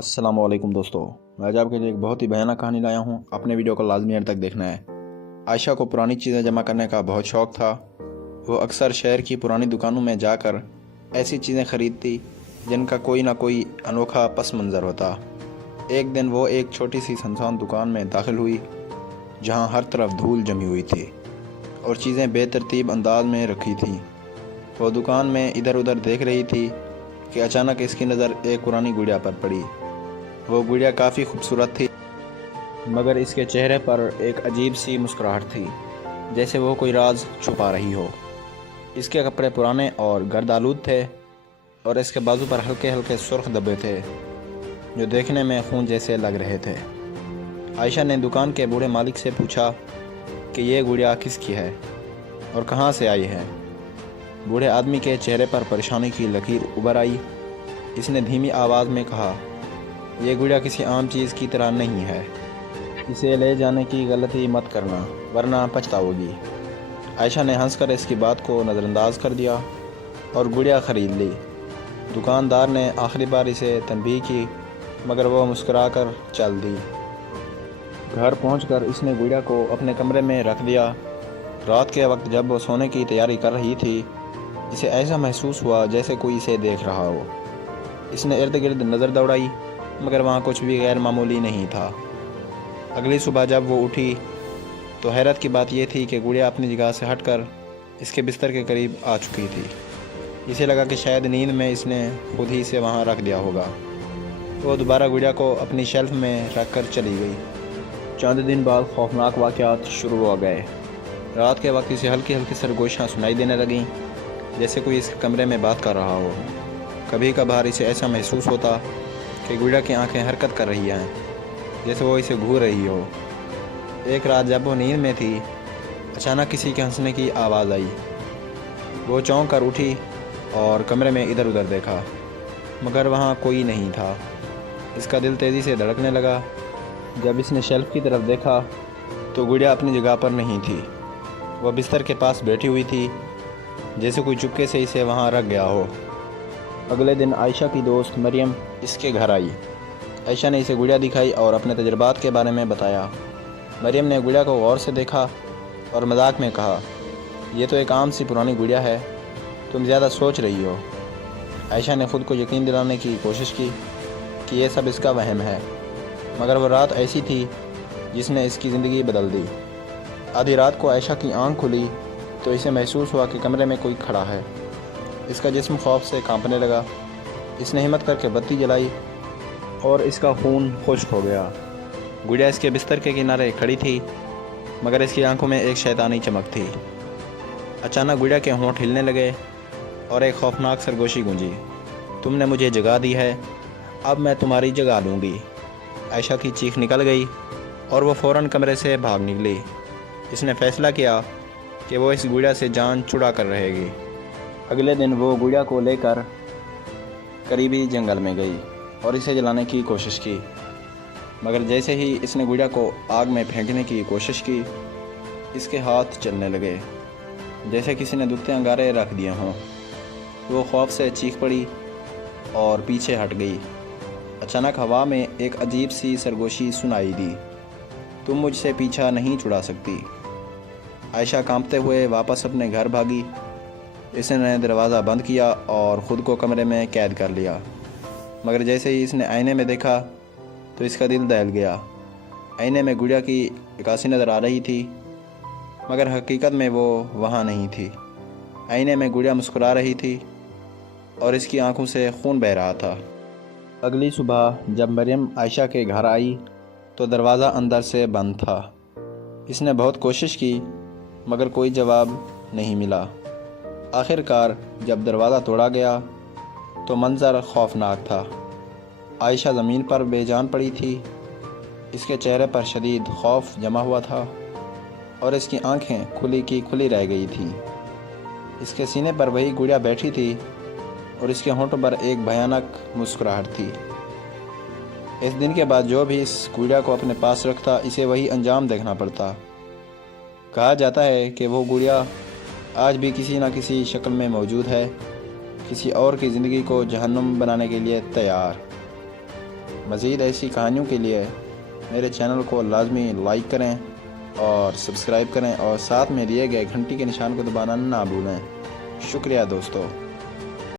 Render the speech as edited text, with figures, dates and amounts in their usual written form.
अस्सलाम वालेकुम दोस्तों, मैं आज आपके लिए एक बहुत ही भयानक कहानी लाया हूँ। अपने वीडियो को लाजमी अंत तक देखना है। आयशा को पुरानी चीज़ें जमा करने का बहुत शौक़ था। वो अक्सर शहर की पुरानी दुकानों में जाकर ऐसी चीज़ें खरीदती जिनका कोई ना कोई अनोखा पस मंज़र होता। एक दिन वो एक छोटी सी सुनसान दुकान में दाखिल हुई जहाँ हर तरफ धूल जमी हुई थी और चीज़ें बेतरतीब अंदाज में रखी थीं। वो दुकान में इधर उधर देख रही थी कि अचानक इसकी नज़र एक पुरानी गुड़िया पर पड़ी। वो गुड़िया काफ़ी खूबसूरत थी, मगर इसके चेहरे पर एक अजीब सी मुस्कुराहट थी, जैसे वो कोई राज छुपा रही हो। इसके कपड़े पुराने और गर्दालूद थे और इसके बाजू पर हल्के हल्के सुर्ख धब्बे थे जो देखने में खून जैसे लग रहे थे। आयशा ने दुकान के बूढ़े मालिक से पूछा कि ये गुड़िया किसकी है और कहाँ से आई है। बूढ़े आदमी के चेहरे पर परेशानी की लकीर उभर आई। इसने धीमी आवाज़ में कहा, यह गुड़िया किसी आम चीज़ की तरह नहीं है। इसे ले जाने की गलती मत करना वरना पछताओगी। आयशा ने हंसकर इसकी बात को नज़रअंदाज कर दिया और गुड़िया ख़रीद ली। दुकानदार ने आखिरी बार इसे तनबीह की, मगर वह मुस्कुराकर चल दी। घर पहुंचकर इसने गुड़िया को अपने कमरे में रख दिया। रात के वक्त जब वो सोने की तैयारी कर रही थी, इसे ऐसा महसूस हुआ जैसे कोई इसे देख रहा हो। इसने इर्द गिर्द नज़र दौड़ाई, मगर वहाँ कुछ भी गैर मामूली नहीं था। अगली सुबह जब वो उठी तो हैरत की बात यह थी कि गुड़िया अपनी जगह से हटकर इसके बिस्तर के करीब आ चुकी थी। इसे लगा कि शायद नींद में इसने खुद ही इसे वहाँ रख दिया होगा। वो दोबारा गुड़िया को अपनी शेल्फ में रख कर चली गई। चंद दिन बाद खौफनाक वाक़यात शुरू हो गए। रात के वक्त इसे हल्की हल्की सरगोशियाँ सुनाई देने लगीं, जैसे कोई इसके कमरे में बात कर रहा हो। कभी कभार इसे ऐसा महसूस होता कि गुड़िया की आंखें हरकत कर रही हैं, जैसे वो इसे घूर रही हो। एक रात जब वो नींद में थी, अचानक किसी के हंसने की आवाज़ आई। वो चौंक कर उठी और कमरे में इधर उधर देखा, मगर वहाँ कोई नहीं था। इसका दिल तेज़ी से धड़कने लगा। जब इसने शेल्फ की तरफ देखा तो गुड़िया अपनी जगह पर नहीं थी। वह बिस्तर के पास बैठी हुई थी, जैसे कोई चुपके से इसे वहाँ रख गया हो। अगले दिन आयशा की दोस्त मरियम इसके घर आई। आयशा ने इसे गुड़िया दिखाई और अपने तजुर्बात के बारे में बताया। मरियम ने गुड़िया को गौर से देखा और मजाक में कहा, यह तो एक आम सी पुरानी गुड़िया है, तुम ज़्यादा सोच रही हो। आयशा ने ख़ुद को यकीन दिलाने की कोशिश की कि यह सब इसका वहम है, मगर वह रात ऐसी थी जिसने इसकी ज़िंदगी बदल दी। आधी रात को आयशा की आंख खुली तो इसे महसूस हुआ कि कमरे में कोई खड़ा है। इसका जिस्म खौफ से कांपने लगा। इसने हिम्मत करके बत्ती जलाई और इसका खून खुश्क हो गया। गुड़िया इसके बिस्तर के किनारे खड़ी थी, मगर इसकी आंखों में एक शैतानी चमक थी। अचानक गुड़िया के होंठ हिलने लगे और एक खौफनाक सरगोशी गूंजी, तुमने मुझे जगा दी है, अब मैं तुम्हारी जगा लूँगी। आयशा की चीख निकल गई और वो फ़ौरन कमरे से भाग निकली। इसने फ़ैसला किया कि वो इस गुड़िया से जान छुड़ा कर रहेगी। अगले दिन वो गुड़िया को लेकर करीबी जंगल में गई और इसे जलाने की कोशिश की, मगर जैसे ही इसने गुड़िया को आग में फेंकने की कोशिश की, इसके हाथ चलने लगे जैसे किसी ने दुखते अंगारे रख दिए हों। वो खौफ से चीख पड़ी और पीछे हट गई। अचानक हवा में एक अजीब सी सरगोशी सुनाई दी, तुम मुझसे पीछा नहीं छुड़ा सकती। आयशा कांपते हुए वापस अपने घर भागी। इसने दरवाज़ा बंद किया और ख़ुद को कमरे में कैद कर लिया, मगर जैसे ही इसने आईने में देखा तो इसका दिल दहल गया। आईने में गुड़िया की अक्कासी नज़र आ रही थी, मगर हकीकत में वो वहाँ नहीं थी। आईने में गुड़िया मुस्कुरा रही थी और इसकी आंखों से खून बह रहा था। अगली सुबह जब मरियम आयशा के घर आई तो दरवाज़ा अंदर से बंद था। इसने बहुत कोशिश की, मगर कोई जवाब नहीं मिला। आखिरकार जब दरवाज़ा तोड़ा गया तो मंज़र खौफनाक था। आयशा ज़मीन पर बेजान पड़ी थी। इसके चेहरे पर शदीद खौफ जमा हुआ था और इसकी आंखें खुली की खुली रह गई थीं। इसके सीने पर वही गुड़िया बैठी थी और इसके होंठों पर एक भयानक मुस्कुराहट थी। इस दिन के बाद जो भी इस गुड़िया को अपने पास रखता, इसे वही अंजाम देखना पड़ता। कहा जाता है कि वो गुड़िया आज भी किसी न किसी शक्ल में मौजूद है, किसी और की ज़िंदगी को जहन्नुम बनाने के लिए तैयार। مزید ایسی کہانیوں کے لیے میرے چینل کو لازمی لائک کریں اور سبسکرائب کریں، اور ساتھ میں دیے گئے گھنٹی کے نشان کو دبانا نہ بھولیں۔ شکریہ دوستو۔